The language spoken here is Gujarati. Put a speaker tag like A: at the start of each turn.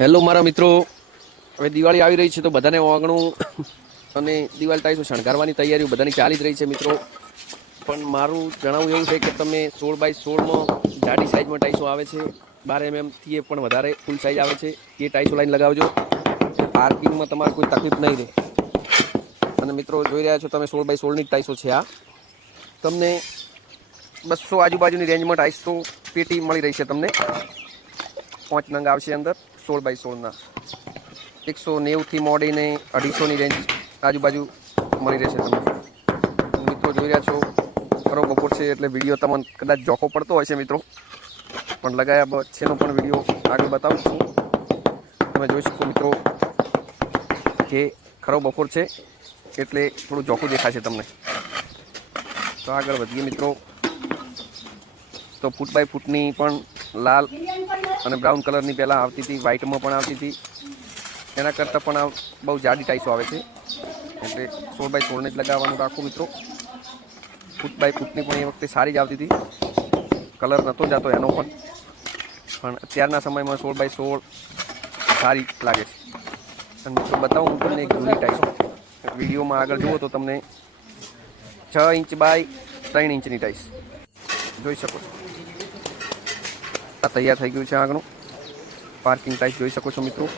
A: હેલો મારા મિત્રો. હવે દિવાળી આવી રહી છે તો બધાને વાગણું અને દિવાળી ટાઈસો શણગારવાની તૈયારીઓ બધાની ચાલી જ રહી છે મિત્રો. પણ મારું જણાવવું એવું છે કે તમે સોળ બાય સોળમાં જાડી સાઇઝમાં ટાઈસો આવે છે. બાર એમએમથી એ પણ વધારે ફૂલ સાઇઝ આવે છે. એ ટાઈસો લાઈન લગાવજો. પાર્કિંગમાં તમારે કોઈ તકલીફ નહીં રહે. અને મિત્રો જોઈ રહ્યા છો તમે સોળ બાય સોળની ટાઈસો છે આ. તમને બસો આજુબાજુની રેન્જમાં ટાઈસો પેટી મળી રહી છે તમને. પાંચ નંગ આવશે અંદર, સોળ બાય સોળના. એકસો નેવુંથી મોડીને અઢીસોની રેન્જ આજુબાજુ મળી રહેશે તમને. મિત્રો જોઈ રહ્યા છો, ખરો બપોર છે એટલે વીડિયો તમને કદાચ જોખો પડતો હશે મિત્રો. પણ લગાયા પછીનો પણ વીડિયો આગળ બતાવું છું. તમે જોઈ શકો મિત્રો કે ખરો બપોર છે એટલે થોડું જોખું દેખાશે તમને. તો આગળ વધીએ મિત્રો. તો ફૂટ બાય ફૂટની પણ લાલ અને બ્રાઉન કલરની પહેલાં આવતી હતી, વ્હાઇટમાં પણ આવતી હતી. એના કરતાં પણ આ બહુ જાડી ટાઈસો આવે છે. એટલે સોળ બાય સોળને જ લગાવવાનું રાખો મિત્રો. ફૂટ બાય ફૂટની પણ એ વખતે સારી જ આવતી હતી. કલર નહોતો જતો એનો પણ. પણ અત્યારના સમયમાં સોળ બાય સોળ સારી લાગે છે. અને મિત્રો બતાવું હું તમને એક જૂની ટાઈસો વિડીયોમાં આગળ જુઓ તો તમને છ ઇંચ બાય ત્રણ ઇંચની ટાઈસ જોઈ શકો છો. આ તૈયાર થઈ ગયું છે આગળનું. પાર્કિંગ ટાઈપ જોઈ શકો છો મિત્રો.